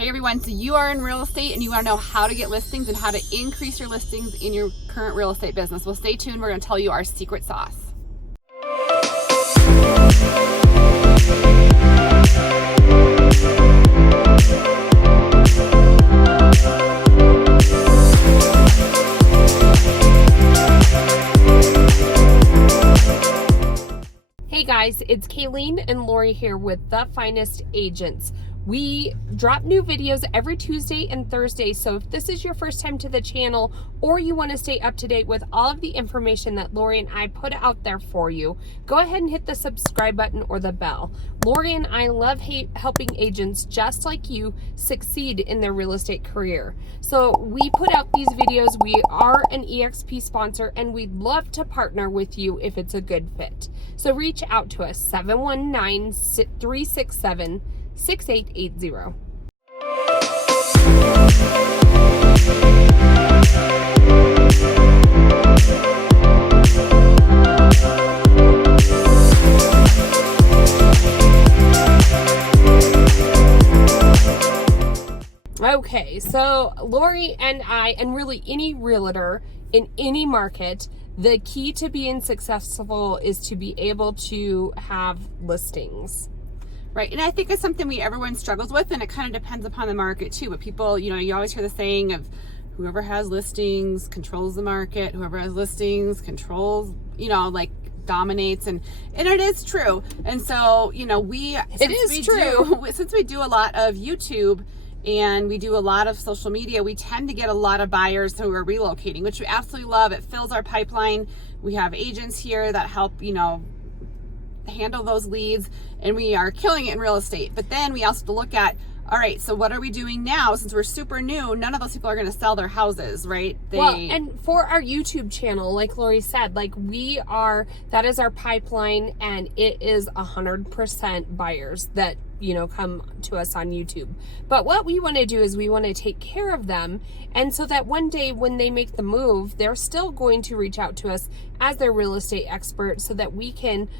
Hey everyone, so you are in real estate and you want to know how to get listings and how to increase your listings in your current real estate business. Well, stay tuned. We're going to tell you our secret sauce. Hey guys, it's Kalene and Laurie here with The Finest Agents. We drop new videos every Tuesday and Thursday, so if this is your first time to the channel or you want to stay up to date with all of the information that Laurie and I put out there for you, go ahead and hit the subscribe button or the bell. Laurie and I love helping agents just like you succeed in their real estate career. So we put out these videos. We are an EXP sponsor and we'd love to partner with you if it's a good fit. So reach out to us, 719-367-6880. Okay, so Laurie and I, and really any realtor in any market, the key to being successful is to be able to have listings. Right, and I think it's something everyone struggles with, and it kind of depends upon the market too. But people, you always hear the saying of whoever has listings controls the market, whoever has listings controls, dominates, and it is true. And so, since we do a lot of YouTube and we do a lot of social media, we tend to get a lot of buyers who are relocating, which we absolutely love. It fills our pipeline. We have agents here that help, handle those leads, and we are killing it in real estate. But then we also have to look at, all right, so what are we doing now? Since we're super new, none of those people are going to sell their houses, right? And for our YouTube channel, like Laurie said, that is our pipeline, and it is 100% buyers that come to us on YouTube. But what we want to do is we want to take care of them, and so that one day when they make the move, they're still going to reach out to us as their real estate expert so that we can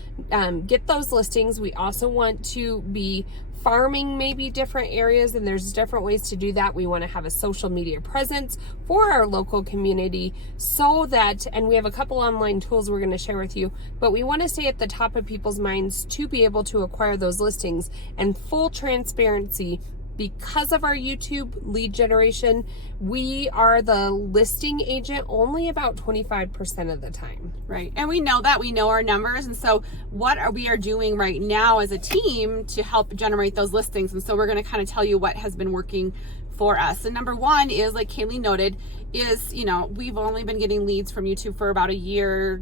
get those listings. We also want to be farming maybe different areas, and there's different ways to do that. We want to have a social media presence for our local community so that, and we have a couple online tools we're going to share with you, but we want to stay at the top of people's minds to be able to acquire those listings. And full transparency, because of our YouTube lead generation, we are the listing agent only about 25% of the time. Right. And we know that. We know our numbers. And so what we are doing right now as a team to help generate those listings. And so we're going to kind of tell you what has been working for us. And number one is, like Kaylee noted, is, we've only been getting leads from YouTube for about a year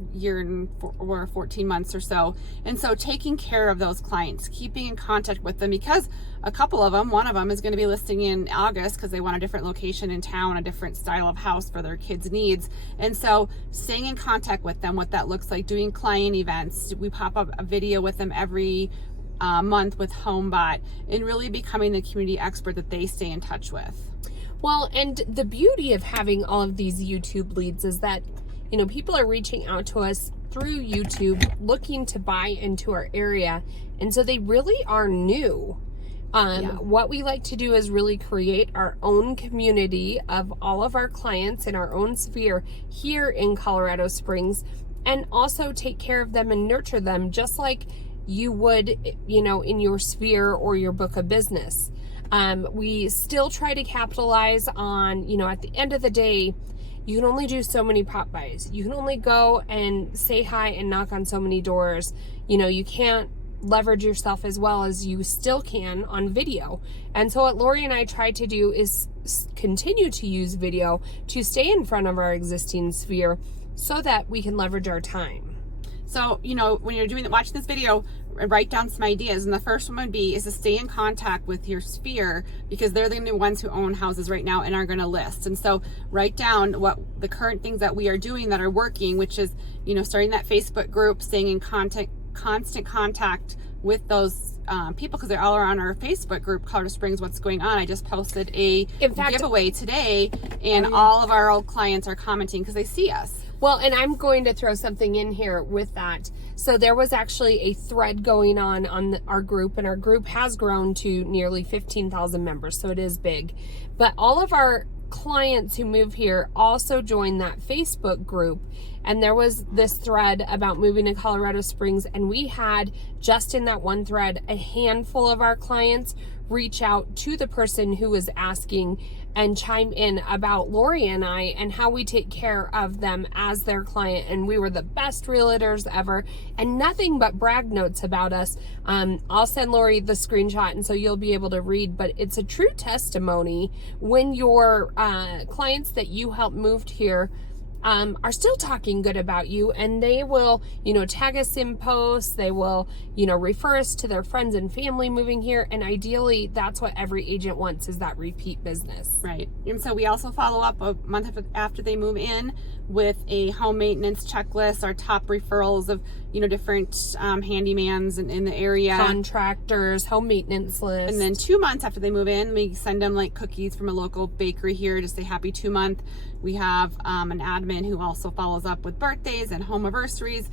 or 14 months or so. And so taking care of those clients, keeping in contact with them, because a couple of them, one of them is going to be listing in August because they want a different location in town, a different style of house for their kids' needs. And so staying in contact with them, what that looks like, doing client events. We pop up a video with them every month with HomeBot, and really becoming the community expert that they stay in touch with. Well, and the beauty of having all of these YouTube leads is that, people are reaching out to us through YouTube looking to buy into our area. And so they really are new. What we like to do is really create our own community of all of our clients in our own sphere here in Colorado Springs, and also take care of them and nurture them just like you would, in your sphere or your book of business. We still try to capitalize on, at the end of the day, you can only do so many pop buys. You can only go and say hi and knock on so many doors. You can't leverage yourself as well as you still can on video. And so what Laurie and I try to do is continue to use video to stay in front of our existing sphere so that we can leverage our time. So, when you're watching this video, write down some ideas. And the first one is to stay in contact with your sphere, because they're the ones who own houses right now and are going to list. And so write down what the current things that we are doing that are working, which is, starting that Facebook group, staying in constant contact with those people, because they all are on our Facebook group, Colorado Springs What's Going On. I just posted a giveaway today, and all of our old clients are commenting because they see us. Well, and I'm going to throw something in here with that. So there was actually a thread going on our group, and our group has grown to nearly 15,000 members, so it is big. But all of our clients who move here also joined that Facebook group, and there was this thread about moving to Colorado Springs, and we had, just in that one thread, a handful of our clients reach out to the person who was asking and chime in about Laurie and I and how we take care of them as their client, and we were the best realtors ever, and nothing but brag notes about us. I'll send Laurie the screenshot, and so you'll be able to read, but it's a true testimony when your clients that you helped moved here are still talking good about you, and they will, tag us in posts. They will, refer us to their friends and family moving here. And ideally, that's what every agent wants, is that repeat business. Right. And so we also follow up a month after they move in with a home maintenance checklist, our top referrals of, different handymans in the area. Contractors, home maintenance list. And then 2 months after they move in, we send them like cookies from a local bakery here to say happy 2 month. We have an admin who also follows up with birthdays and home anniversaries.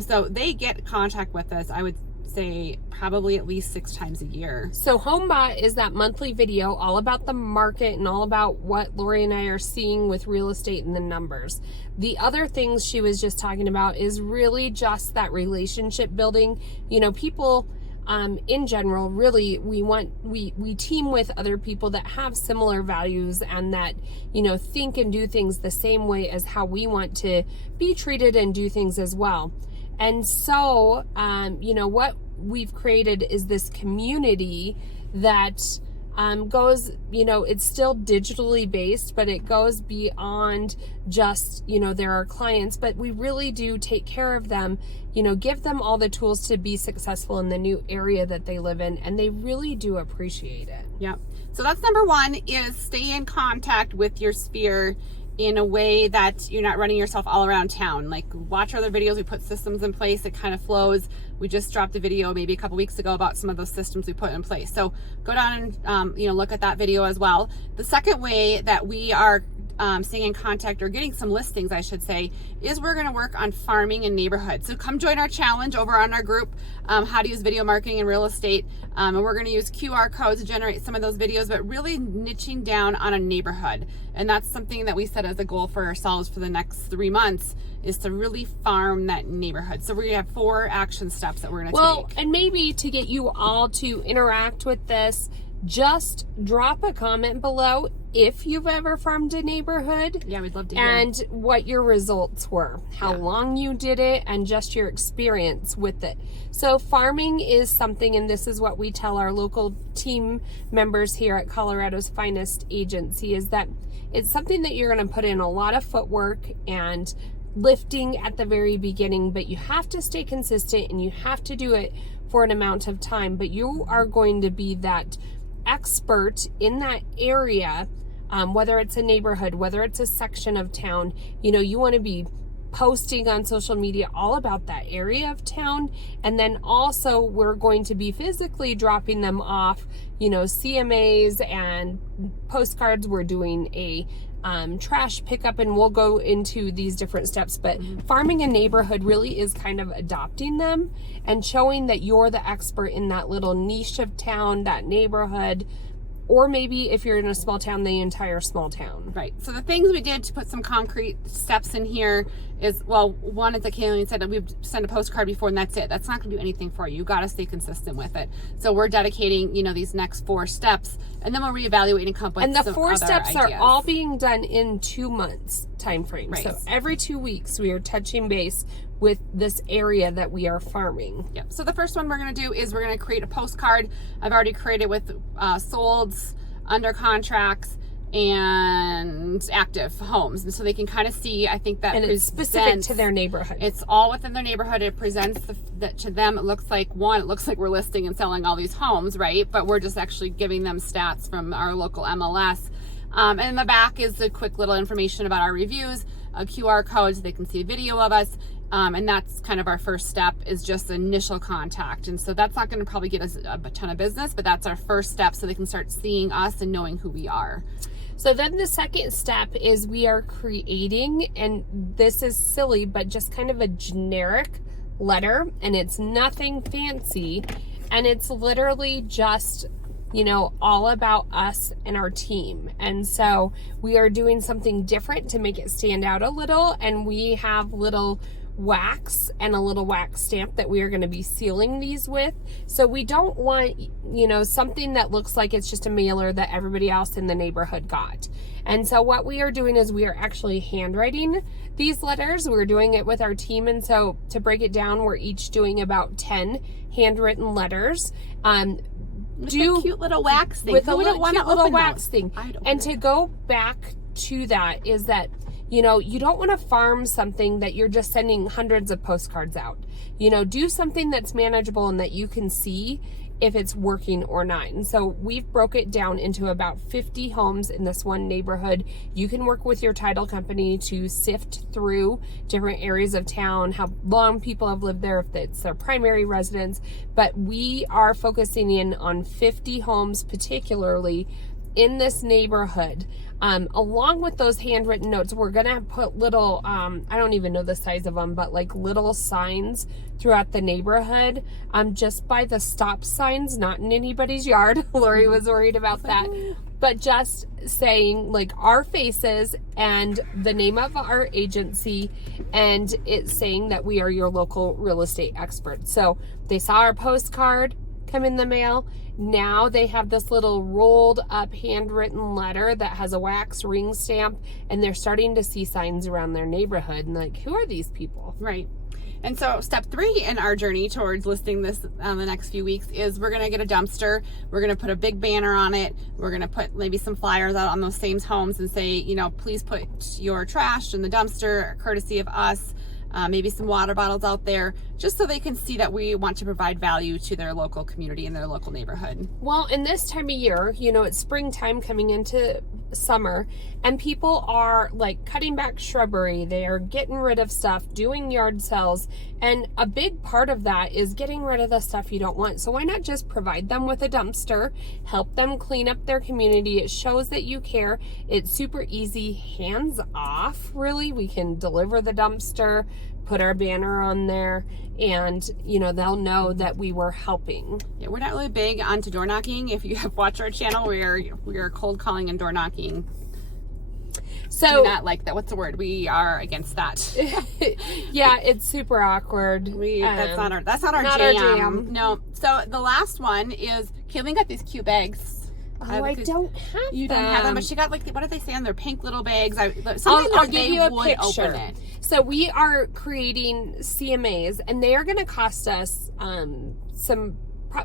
So they get contact with us, I would say, probably at least 6 times a year. So HomeBot is that monthly video all about the market and all about what Laurie and I are seeing with real estate and the numbers. The other things she was just talking about is really just that relationship building. People in general, really, we team with other people that have similar values and that, think and do things the same way as how we want to be treated and do things as well. And so, what we've created is this community that goes, it's still digitally based, but it goes beyond just, there are clients, but we really do take care of them, give them all the tools to be successful in the new area that they live in, and they really do appreciate it. Yep. So that's number one, is stay in contact with your sphere in a way that you're not running yourself all around town. Like, watch our other videos. We put systems in place. It kind of flows. We just dropped a video maybe a couple weeks ago about some of those systems we put in place. So go down and look at that video as well. The second way that we are staying in contact, or getting some listings, I should say, is we're going to work on farming in neighborhoods. So come join our challenge over on our group, how to use video marketing in real estate. And we're going to use QR codes to generate some of those videos, but really niching down on a neighborhood. And that's something that we set as a goal for ourselves for the next 3 months, is to really farm that neighborhood. So we're going to have 4 action steps that we're going to take. Well, and maybe to get you all to interact with this, just drop a comment below if you've ever farmed a neighborhood. Yeah, we'd love to hear. And what your results were, how long you did it, and just your experience with it. So farming is something, and this is what we tell our local team members here at Colorado's Finest Agency, is that it's something that you're going to put in a lot of footwork and lifting at the very beginning, but you have to stay consistent and you have to do it for an amount of time. But you are going to be that expert in that area, whether it's a neighborhood, whether it's a section of town. You want to be posting on social media all about that area of town, and then also we're going to be physically dropping them off, CMAs and postcards. We're doing a trash pickup, and we'll go into these different steps. But farming a neighborhood really is kind of adopting them and showing that you're the expert in that little niche of town, that neighborhood, or maybe if you're in a small town, the entire small town. Right. So the things we did to put some concrete steps in here is, well, one is, like Kalene said, that we've sent a postcard before, and that's it. That's not going to do anything for you. You got to stay consistent with it. So we're dedicating, these next 4 steps, and then we'll reevaluate and come up with some other ideas. And the 4 steps are all being done in 2 months time frame. Right. So every 2 weeks we are touching base with this area that we are farming. Yep. So the first one we're going to do is we're going to create a postcard. I've already created with solds, under contracts, and active homes, and so they can kind of see. I think that, and it's specific to their neighborhood. It's all within their neighborhood. It presents that to them. It looks like we're listing and selling all these homes, right? But we're just actually giving them stats from our local MLS. And in the back is the quick little information about our reviews, a QR code so they can see a video of us. And that's kind of our first step, is just initial contact. And so that's not going to probably get us a ton of business, but that's our first step, so they can start seeing us and knowing who we are. So then the second step is we are creating, and this is silly, but just kind of a generic letter, and it's nothing fancy, and it's literally just, you know, all about us and our team. And so we are doing something different to make it stand out a little, and we have little wax and a little wax stamp that we are going to be sealing these with. So we don't want, you know, something that looks like it's just a mailer that everybody else in the neighborhood got. And so what we are doing is we are actually handwriting these letters. We're doing it with our team. And so to break it down, we're each doing about 10 handwritten letters. With a cute little wax thing. With a cute little wax thing. And to go back to that is that, you know, you don't want to farm something that you're just sending hundreds of postcards out. You know, do something that's manageable and that you can see if it's working or not. And so we've broke it down into about 50 homes in this one neighborhood. You can work with your title company to sift through different areas of town, how long people have lived there, if it's their primary residence. But we are focusing in on 50 homes particularly in this neighborhood. Along with those handwritten notes, we're gonna put little, I don't even know the size of them, but like little signs throughout the neighborhood, just by the stop signs, not in anybody's yard. Laurie was worried about that, but just saying like our faces and the name of our agency, and it's saying that we are your local real estate experts. So they saw our postcard come in the mail. Now they have this little rolled up handwritten letter that has a wax ring stamp, and they're starting to see signs around their neighborhood and like, who are these people? Right. And so step 3 in our journey towards listing this the next few weeks is we're going to get a dumpster. We're going to put a big banner on it. We're going to put maybe some flyers out on those same homes and say, you know, please put your trash in the dumpster, courtesy of us. Maybe some water bottles out there, just so they can see that we want to provide value to their local community and their local neighborhood. Well, in this time of year, you know, it's springtime coming into summer, and people are like cutting back shrubbery. They are getting rid of stuff, doing yard sales, and a big part of that is getting rid of the stuff you don't want. So why not just provide them with a dumpster, help them clean up their community? It shows that you care. It's super easy, hands off, really. We can deliver the dumpster, put our banner on there, and you know, they'll know that we were helping. Yeah, we're not really big onto door knocking. If you have watched our channel, we are cold calling and door knocking. So do not like that. What's the word? We are against that. Yeah, it's super awkward. That's not our jam. No. So the last one is Kalene got these cute bags. Oh, I don't have You them. don't have them, but she got like, what did they say on their pink little bags? I'll give you a picture. So we are creating CMAs, and they are going to cost us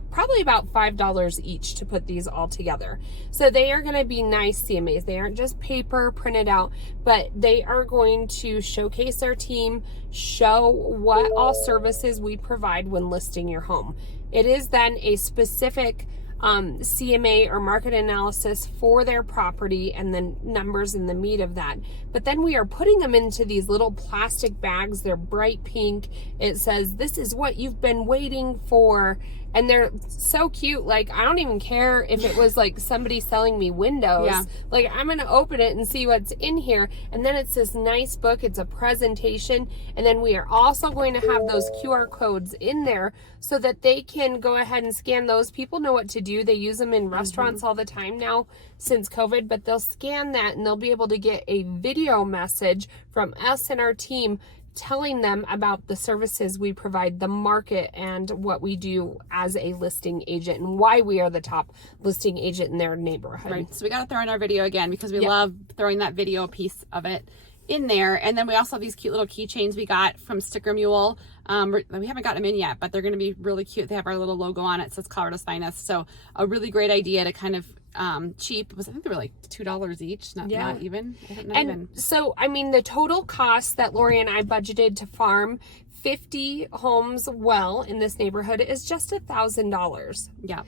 probably about $5 each to put these all together. So they are going to be nice CMAs. They aren't just paper printed out, but they are going to showcase our team, show what all services we provide when listing your home. It is then a specific CMA or market analysis for their property and the numbers and the meat of that. But then we are putting them into these little plastic bags. They're bright pink. It says, this is what you've been waiting for. And they're so cute. Like, I don't even care if it was like somebody selling me windows. Yeah. Like, I'm going to open it and see what's in here. And then it's this nice book. It's a presentation. And then we are also going to have those QR codes in there so that they can go ahead and scan those. People know what to do. They use them in restaurants all the time now since COVID, but they'll scan that and they'll be able to get a video message from us and our team telling them about the services we provide, the market, and what we do as a listing agent and why we are the top listing agent in their neighborhood. Right. So we got to throw in our video again because we love throwing that video piece of it in there. And then we also have these cute little keychains we got from Sticker Mule. We haven't gotten them in yet, but they're going to be really cute. They have our little logo on it. So it's Colorado's Finest. So a really great idea to kind of cheap. I think they were like $2 each, not even. So, I mean, the total cost that Laurie and I budgeted to farm 50 homes well in this neighborhood is just $1,000. Yeah.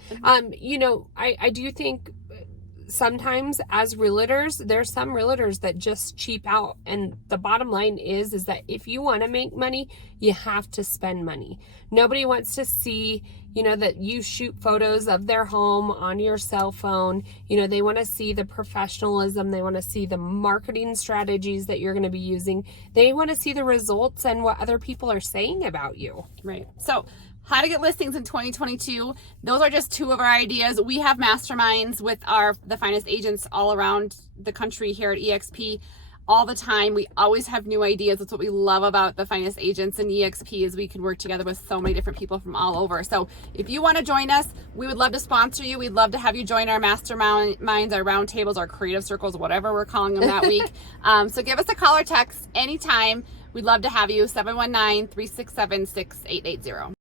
You know, I do think sometimes as realtors, there's some realtors that just cheap out. And the bottom line is that if you want to make money, you have to spend money. Nobody wants to see, that you shoot photos of their home on your cell phone. They want to see the professionalism. They want to see the marketing strategies that you're going to be using. They want to see the results and what other people are saying about you. Right. So how to get listings in 2022. Those are just two of our ideas. We have masterminds with the finest agents all around the country here at EXP all the time. We always have new ideas. That's what we love about the finest agents and EXP is we can work together with so many different people from all over. So if you want to join us, we would love to sponsor you. We'd love to have you join our masterminds, our round tables, our creative circles, whatever we're calling them that week. So give us a call or text anytime. We'd love to have you, 719-367-6880.